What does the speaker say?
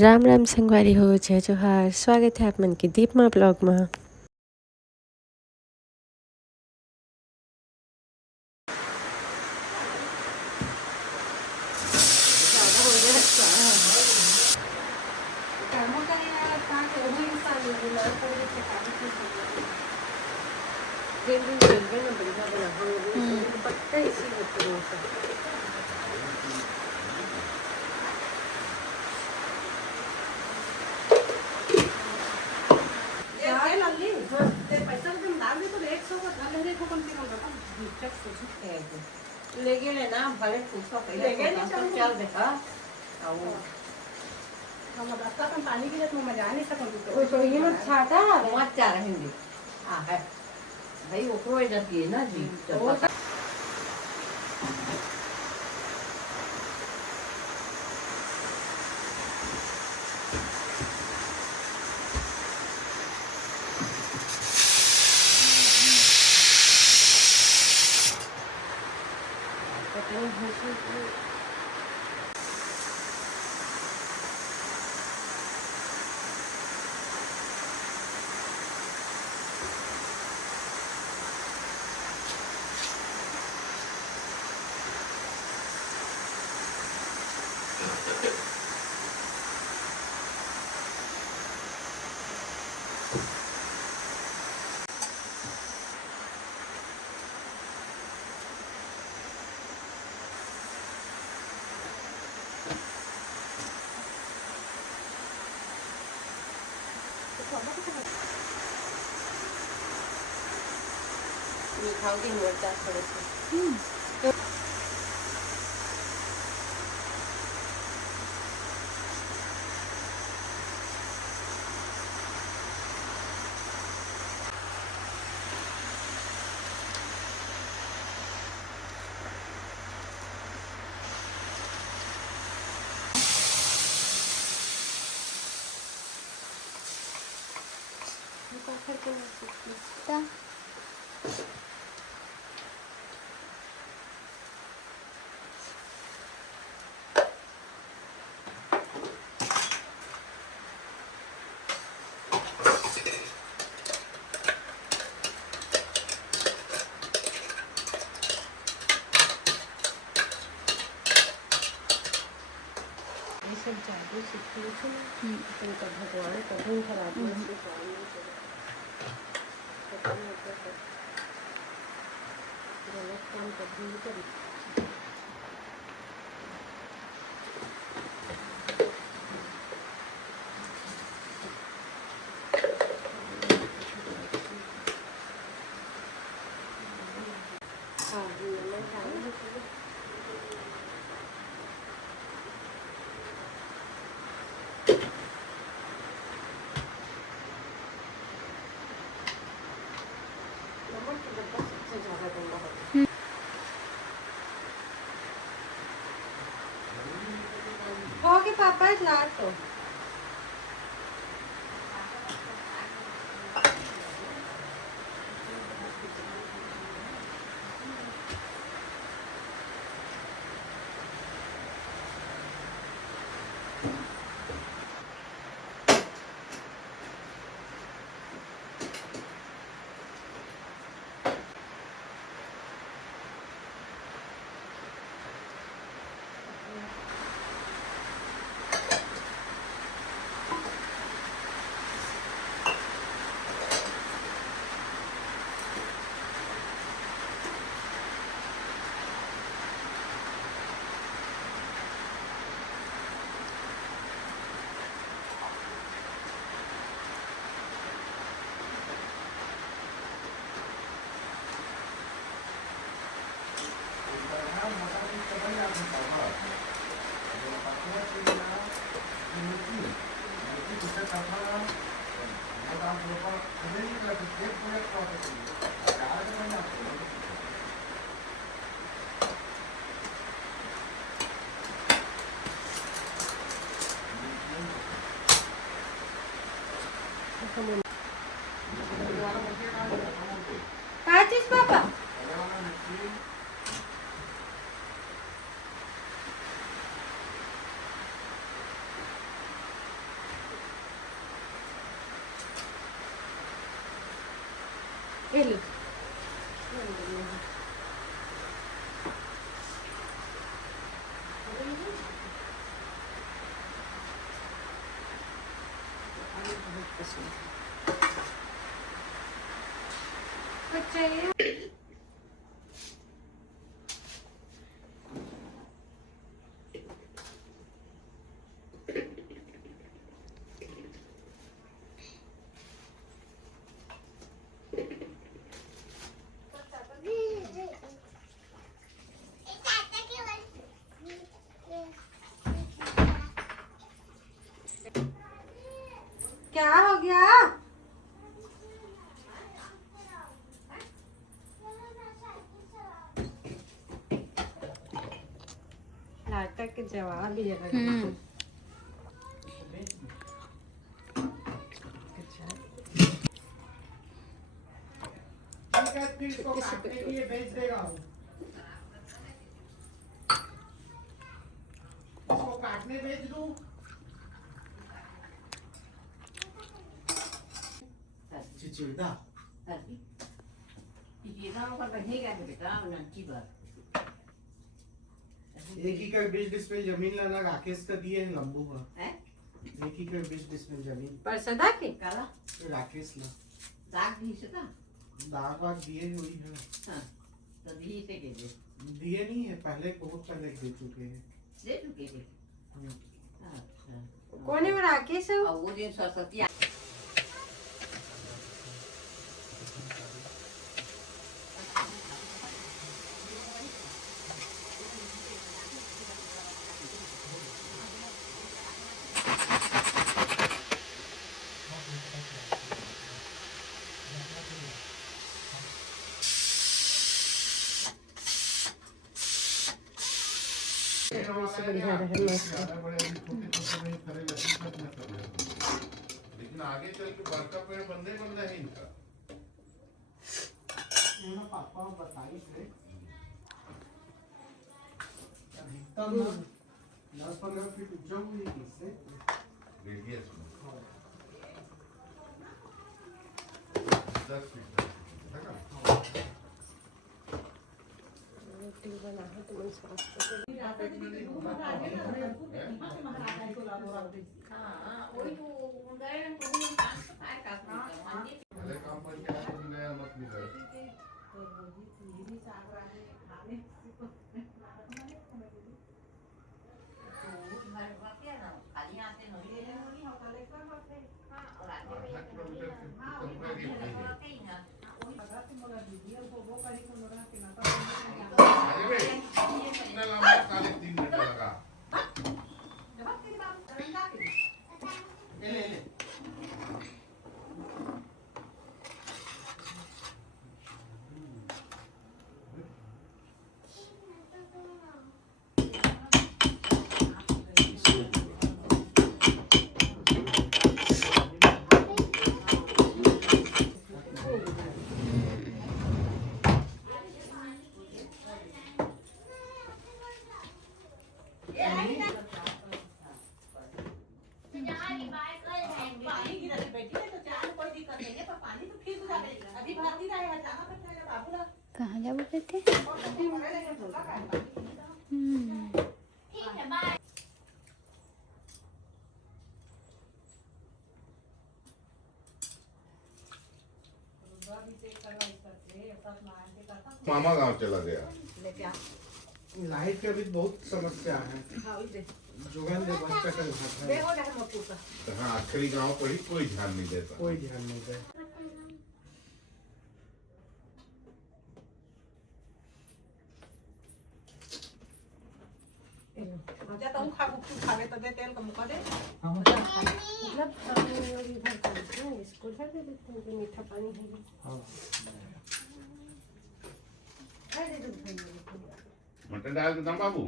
राम राम संगवारी हो, जय जोहार। स्वागत है आप मन के दीप माँ ब्लॉग में। ले गेले ना भले फुसका पहिले चल देखा आओ हम रास्ता में पानी गिरत में मजा नहीं सकते कोई तो ये मत छाता मत जा रहेंगे हां है भाई ओकरो इधर की है ना जी मी खाऊंगी मिर्चा थोड़े से सब जादू सीखने थे तो तब भगवान कभी खराब नहीं गलत काम कभी नहीं करी ಹೋಗಿ ಪಾಪ ಇಲ್ಲ ಆಟೋ काय चीज पापा ये लो क्या हो गया? नाटक के जवाब ही अलग इसको काटने के लिए भेज देगा वो। इसको काटने भेज दूं? चिचिड़ा एक ही का 20 डिसमिल जमीन लाना राकेश का दिए है लंबू का एक ही का 20 डिसमिल जमीन पर सदा के राकेश ला दाग वाग दिए हुई है दिए नहीं है पहले बहुत पहले दे चुके हैं कौन है वो राकेश है? वो दिन सरस्वती से बढ़िया रहे मस्त। लेकिन आगे चल के बड़का पेड़ बंदे बंदा है इनका। पापा बताई थे अधिकतम 10-15 फीट ऊंचा हुई इससे रेडियस में 10 फीट है ना? रोटी बना है तो मैं साफ कर पहले काम पर क्या है नया मत मिला इतना लंबा काले 3 घंटा लगा ले कहाँ जा बोले थे? मामा गांव चला गया। लाइट का भी बहुत समस्या है जुगन दे बच्चा का घाट है हाँ आखिरी गांव पर ही कोई ध्यान नहीं देता। कोई ध्यान नहीं दे मतलब पानी और इधर करते हैं इसको ढक देते हैं कि मीठा पानी है। मटन डाल देता बाबू।